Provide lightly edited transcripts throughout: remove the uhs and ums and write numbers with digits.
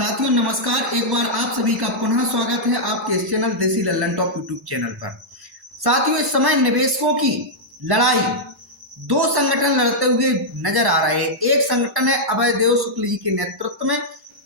साथियों नमस्कार। एक बार आप सभी का पुनः स्वागत है आपके इस चैनल देसी लल्लन टॉप यूट्यूब चैनल पर। साथियों इस समय निवेशकों की लड़ाई दो संगठन लड़ते हुए नजर आ रहे हैं। एक संगठन है अभय देव शुक्ल जी के नेतृत्व में,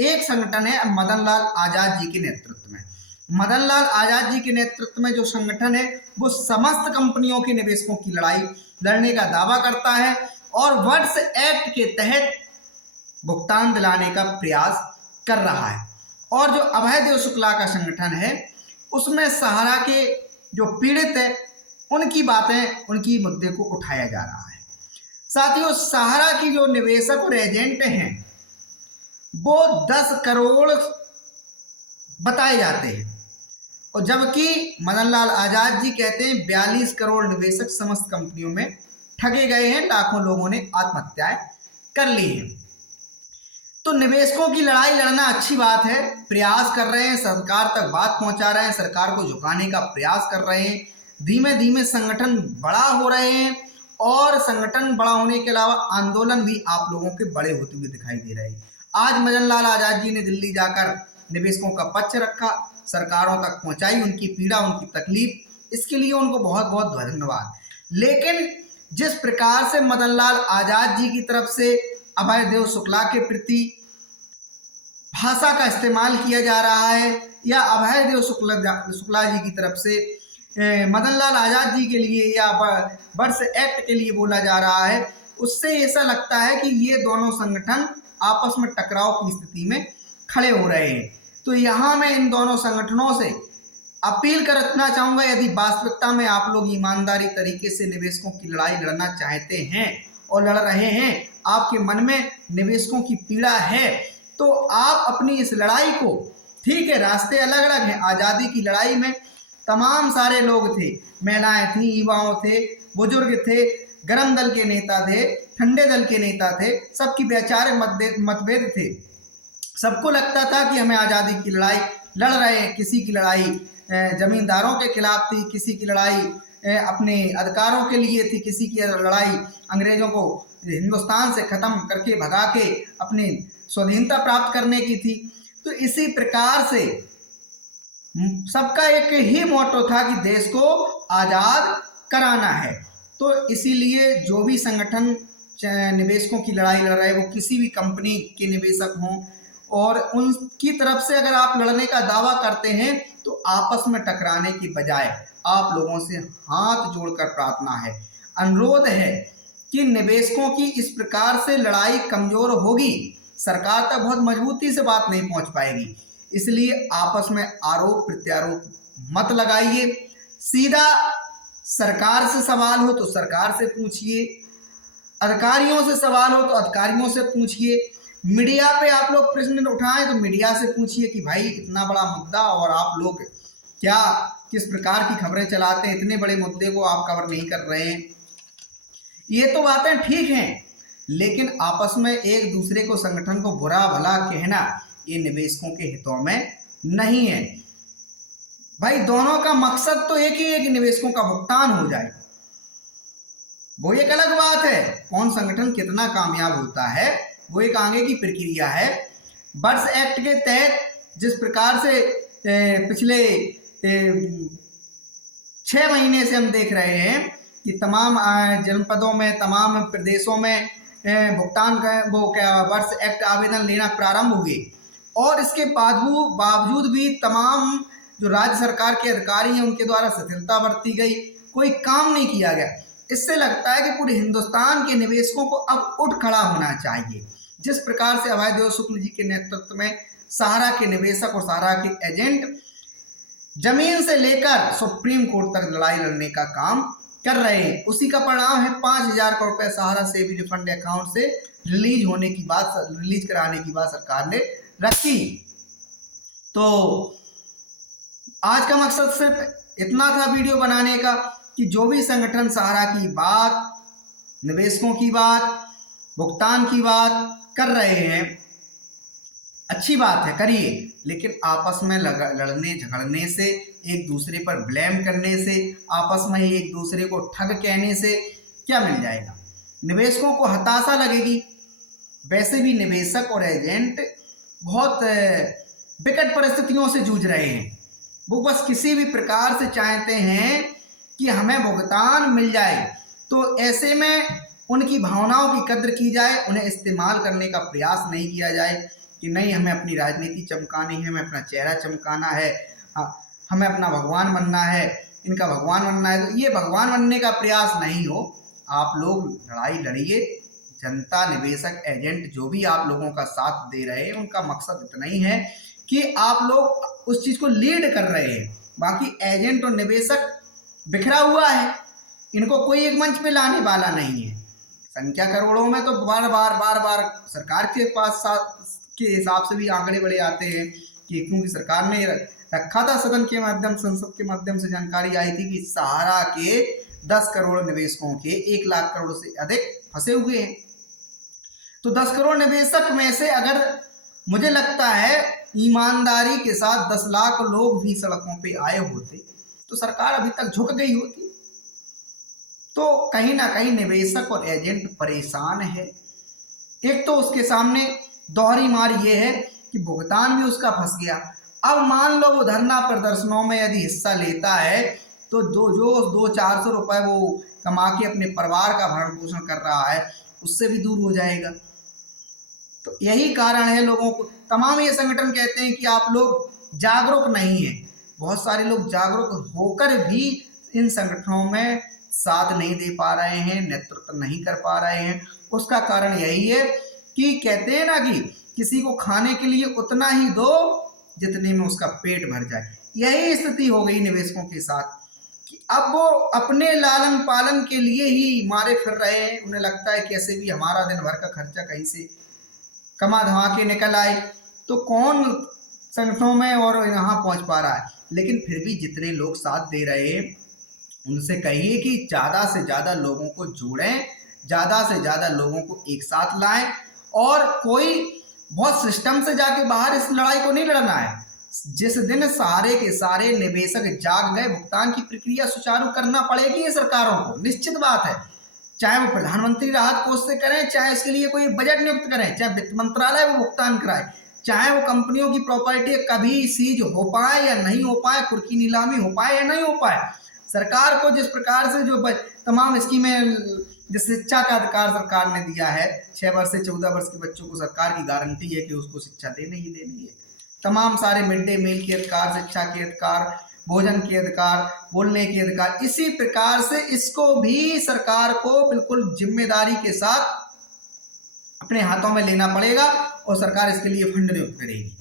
एक संगठन है मदन लाल आजाद जी के नेतृत्व में। मदन लाल आजाद जी के नेतृत्व में जो संगठन है वो समस्त कंपनियों के निवेशकों की लड़ाई लड़ने का दावा करता है और वर्ड्स एक्ट के तहत भुगतान दिलाने का प्रयास कर रहा है। और जो अभय देव शुक्ला का संगठन है उसमें सहारा के जो पीड़ित है उनकी बातें, उनकी मुद्दे को उठाया जा रहा है। साथियों सहारा की जो निवेशक और एजेंट हैं वो 10 करोड़ बताए जाते हैं और जबकि मदन लाल आजाद जी कहते हैं 42 करोड़ निवेशक समस्त कंपनियों में ठगे गए हैं, लाखों लोगों ने आत्महत्याएं कर ली हैं। तो निवेशकों की लड़ाई लड़ना अच्छी बात है, प्रयास कर रहे हैं, सरकार तक बात पहुंचा रहे हैं, सरकार को झुकाने का प्रयास कर रहे हैं। धीमे धीमे संगठन बड़ा हो रहे हैं और संगठन बड़ा होने के अलावा आंदोलन भी आप लोगों के बड़े होते हुए दिखाई दे रहे हैं। आज मदन लाल आजाद जी ने दिल्ली जाकर निवेशकों का पक्ष रखा, सरकारों तक पहुंचाई उनकी पीड़ा, उनकी तकलीफ, इसके लिए उनको बहुत बहुत धन्यवाद। लेकिन जिस प्रकार से मदन लाल आजाद जी की तरफ से अभय देव शुक्ला के प्रति भाषा का इस्तेमाल किया जा रहा है या अभय देव शुक्ला जी की तरफ से मदन लाल आजाद जी के लिए या वर्ष एक्ट के लिए बोला जा रहा है, उससे ऐसा लगता है कि ये दोनों संगठन आपस में टकराव की स्थिति में खड़े हो रहे हैं। तो यहाँ मैं इन दोनों संगठनों से अपील करना चाहूँगा, यदि वास्तविकता में आप लोग ईमानदारी तरीके से निवेशकों की लड़ाई लड़ना चाहते हैं और लड़ रहे हैं, आपके मन में निवेशकों की पीड़ा है, तो आप अपनी इस लड़ाई को, ठीक है रास्ते अलग अलग हैं, आज़ादी की लड़ाई में तमाम सारे लोग थे, महिलाएं थी, युवाओं थे, बुजुर्ग थे, गरम दल के नेता थे, ठंडे दल के नेता थे, सबकी वैचारिक मतभेद थे। सबको लगता था कि हमें आज़ादी की लड़ाई लड़ रहे हैं। किसी की लड़ाई जमींदारों के खिलाफ थी, किसी की लड़ाई अपने अधिकारों के लिए थी, किसी की लड़ाई अंग्रेजों को हिंदुस्तान से खत्म करके भगा के अपनी स्वाधीनता प्राप्त करने की थी। तो इसी प्रकार से सबका एक ही मोटो था कि देश को आज़ाद कराना है। तो इसीलिए जो भी संगठन निवेशकों की लड़ाई लड़ रहे हैं वो किसी भी कंपनी के निवेशक हों और उनकी तरफ से अगर आप लड़ने का दावा करते हैं तो आपस में टकराने की बजाय आप लोगों से हाथ जोड़कर प्रार्थना है, अनुरोध है कि निवेशकों की इस प्रकार से लड़ाई कमजोर होगी, सरकार तक बहुत मजबूती से बात नहीं पहुंच पाएगी। इसलिए आपस में आरोप प्रत्यारोप मत लगाइए, सीधा सरकार से सवाल हो तो सरकार से पूछिए, अधिकारियों से सवाल हो तो अधिकारियों से पूछिए, मीडिया पे आप लोग प्रश्न उठाएं तो मीडिया से पूछिए कि भाई इतना बड़ा मुद्दा और आप लोग क्या किस प्रकार की खबरें चलाते हैं, इतने बड़े मुद्दे को आप कवर नहीं कर रहे हैं। ये तो बातें ठीक हैं, लेकिन आपस में एक दूसरे को, संगठन को बुरा भला कहना ये निवेशकों के हितों में नहीं है। भाई दोनों का मकसद तो एक ही है कि निवेशकों का भुगतान हो जाए। वो एक अलग बात है, कौन संगठन कितना कामयाब होता है वो एक आगे की प्रक्रिया है। वर्ष एक्ट के तहत जिस प्रकार से पिछले 6 महीने से हम देख रहे हैं कि तमाम जनपदों में, तमाम प्रदेशों में भुगतान का वो क्या वर्ष एक्ट आवेदन लेना प्रारंभ हुए और इसके बावजूद भी तमाम जो राज्य सरकार के अधिकारी हैं उनके द्वारा शिथिलता बरती गई, कोई काम नहीं किया गया। इससे लगता है कि पूरे हिंदुस्तान के निवेशकों को अब उठ खड़ा होना चाहिए। जिस प्रकार से अभय देव शुक्ल जी के नेतृत्व में सहारा के निवेशक और सहारा के एजेंट जमीन से लेकर सुप्रीम कोर्ट तक लड़ाई लड़ने का काम कर रहे हैं, उसी का परिणाम है 5,000 करोड़ रुपए सहारा से भी रिफंड अकाउंट से रिलीज कराने की बात सरकार ने रखी। तो आज का मकसद सिर्फ इतना था वीडियो बनाने का कि जो भी संगठन सहारा की बात, निवेशकों की बात, भुगतान की बात कर रहे हैं, अच्छी बात है, करिए, लेकिन आपस में लड़ने झगड़ने से, एक दूसरे पर ब्लेम करने से, आपस में ही एक दूसरे को ठग कहने से क्या मिल जाएगा? निवेशकों को हताशा लगेगी। वैसे भी निवेशक और एजेंट बहुत विकट परिस्थितियों से जूझ रहे हैं। वो बस किसी भी प्रकार से चाहते हैं कि हमें भुगतान मिल जाए। तो ऐसे में उनकी भावनाओं की कद्र की जाए, उन्हें इस्तेमाल करने का प्रयास नहीं किया जाए कि नहीं हमें अपनी राजनीति चमकानी है, हमें अपना चेहरा चमकाना है, हमें अपना भगवान बनना है, इनका भगवान बनना है। तो ये भगवान बनने का प्रयास नहीं हो। आप लोग लड़ाई लड़िए। जनता, निवेशक, एजेंट जो भी आप लोगों का साथ दे रहे हैं, उनका मकसद इतना ही है कि आप लोग उस चीज को लीड कर रहे हैं। बाकी एजेंट और निवेशक बिखरा हुआ है, इनको कोई एक मंच पे लाने वाला नहीं है। संख्या करोड़ों में तो बार बार सरकार के पास के हिसाब से भी आंकड़े बड़े आते हैं कि क्योंकि सरकार ने रखा था सदन के माध्यम, संसद के माध्यम से जानकारी आई थी कि सहारा के 10 करोड़ निवेशकों के 1 लाख करोड़ से अधिक फंसे हुए हैं। तो 10 करोड़ निवेशक में से अगर मुझे लगता है ईमानदारी के साथ 10 लाख लोग भी सड़कों पे आए होते तो सरकार अभी तक झुक गई होती। तो कहीं ना कहीं निवेशक और एजेंट परेशान है। एक तो उसके सामने दोहरी मार ये है कि भुगतान भी उसका फंस गया। अब मान लो वो धरना प्रदर्शनों में यदि हिस्सा लेता है तो जो 200-400 रुपए वो कमा के अपने परिवार का भरण पोषण कर रहा है उससे भी दूर हो जाएगा। तो यही कारण है लोगों को, तमाम ये संगठन कहते हैं कि आप लोग जागरूक नहीं है। बहुत सारे लोग जागरूक होकर भी इन संगठनों में साथ नहीं दे पा रहे हैं, नेतृत्व नहीं कर पा रहे हैं। उसका कारण यही है कि कहते हैं ना कि किसी को खाने के लिए उतना ही दो जितने में उसका पेट भर जाए। यही स्थिति हो गई निवेशकों के साथ कि अब वो अपने लालन पालन के लिए ही मारे फिर रहे हैं। उन्हें लगता है कैसे भी हमारा दिन भर का खर्चा कहीं से कमा धमा के निकल आए। तो कौन संगठनों में और यहाँ पहुंच पा रहा है। लेकिन फिर भी जितने लोग साथ दे रहे हैं उनसे कहिए कि ज़्यादा से ज़्यादा लोगों को जोड़ें, ज़्यादा से ज़्यादा लोगों को एक साथ लाएं और कोई बहुत सिस्टम से जाके बाहर इस लड़ाई को नहीं लड़ना है। जिस दिन सारे के सारे निवेशक जाग गए, भुगतान की प्रक्रिया सुचारू करना पड़ेगी ये सरकारों को, निश्चित बात है। चाहे वो प्रधानमंत्री राहत कोष से करें, चाहे इसके लिए कोई बजट नियुक्त करें, चाहे वित्त मंत्रालय वो भुगतान कराए, चाहे वो कंपनियों की प्रॉपर्टी कभी सीज हो पाए या नहीं हो पाए, कुर्की नीलामी हो पाए या नहीं हो पाए। सरकार को जिस प्रकार से जो तमाम स्कीमें, जिस शिक्षा का अधिकार सरकार ने दिया है, 6 वर्ष से 14 वर्ष के बच्चों को सरकार की गारंटी है कि उसको शिक्षा देनी ही देनी है। तमाम सारे मिड डे मील के अधिकार, शिक्षा के अधिकार, भोजन के अधिकार, बोलने के अधिकार, इसी प्रकार से इसको भी सरकार को बिल्कुल जिम्मेदारी के साथ अपने हाथों में लेना पड़ेगा और सरकार इसके लिए फंड नियुक्त करेगी।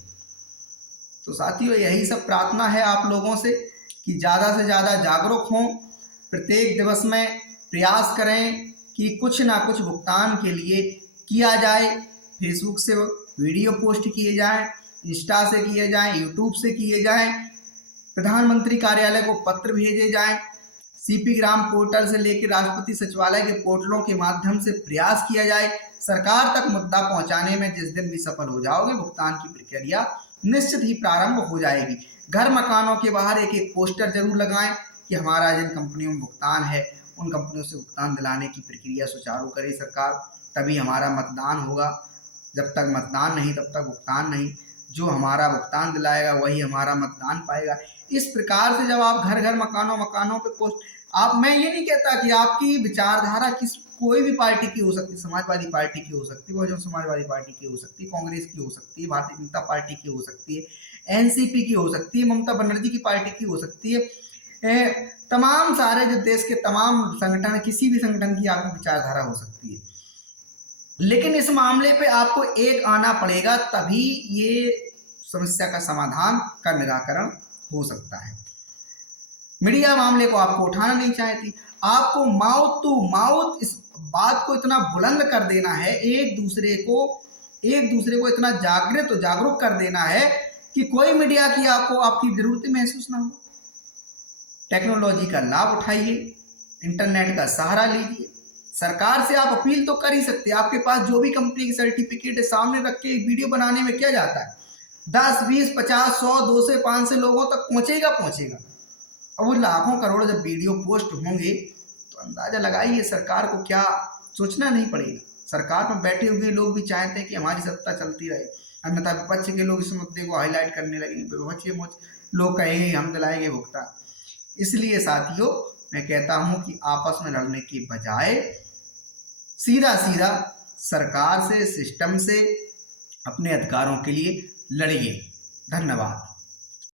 तो साथियों, यही सब प्रार्थना है आप लोगों से कि ज़्यादा से ज़्यादा जागरूक हों। प्रत्येक दिवस में प्रयास करें कि कुछ ना कुछ भुगतान के लिए किया जाए। फेसबुक से वीडियो पोस्ट किए जाएं, इंस्टा से किए जाएं, यूट्यूब से किए जाएं, प्रधानमंत्री कार्यालय को पत्र भेजे जाएं, सीपी ग्राम पोर्टल से लेकर राष्ट्रपति सचिवालय के पोर्टलों के माध्यम से प्रयास किया जाए। सरकार तक मुद्दा पहुंचाने में जिस दिन भी सफल हो जाओगे, भुगतान की प्रक्रिया निश्चित ही प्रारंभ हो जाएगी। घर मकानों के बाहर एक एक पोस्टर जरूर लगाएं कि हमारा जिन कंपनियों में भुगतान है उन कंपनियों से भुगतान दिलाने की प्रक्रिया सुचारू करे सरकार, तभी हमारा मतदान होगा। जब तक मतदान नहीं तब तक भुगतान नहीं। जो हमारा भुगतान दिलाएगा वही हमारा मतदान पाएगा। इस प्रकार से जब आप घर घर मकानों पे पोस्ट, आप, मैं ये नहीं कहता कि आपकी विचारधारा कोई भी पार्टी की हो सकती है, समाजवादी पार्टी की हो सकती है, बहुजन समाजवादी पार्टी की हो सकती है, कांग्रेस की हो सकती है, भारतीय जनता पार्टी की हो सकती है, एनसीपी की हो सकती है, ममता बनर्जी की पार्टी की हो सकती है, तमाम सारे जो देश के तमाम संगठन, किसी भी संगठन की आपकी विचारधारा हो सकती है। लेकिन इस मामले पे आपको एक आना पड़ेगा, तभी ये समस्या का समाधान का निराकरण हो सकता है। मीडिया मामले को आपको उठाना नहीं चाहती। आपको माउथ टू माउथ इस बात को इतना बुलंद कर देना है, एक दूसरे को इतना जागृत और जागरूक कर देना है कि कोई मीडिया की आपको आपकी जरूरत महसूस ना हो। टेक्नोलॉजी का लाभ उठाइए, इंटरनेट का सहारा लीजिए। सरकार से आप अपील तो कर ही सकते हैं। आपके पास जो भी कंपनी की सर्टिफिकेट है सामने रख के वीडियो बनाने में क्या जाता है। 10, 20, 50, 100, 200, 500 लोगों तक पहुंचेगा। और वो लाखों करोड़ जब वीडियो पोस्ट होंगे तो अंदाजा लगाइए सरकार को क्या सोचना नहीं पड़ेगा। सरकार में बैठे हुए लोग भी चाहते हैं कि हमारी सत्ता चलती रहे, अन्यथा विपक्ष के लोग इस मुद्दे को हाईलाइट करने लगेंगे, विपक्षी लोग कहेंगे हम दिलाएंगे भुगतान। इसलिए साथियों मैं कहता हूं कि आपस में लड़ने की बजाय सीधा सीधा सरकार से, सिस्टम से अपने अधिकारों के लिए लड़िए। धन्यवाद।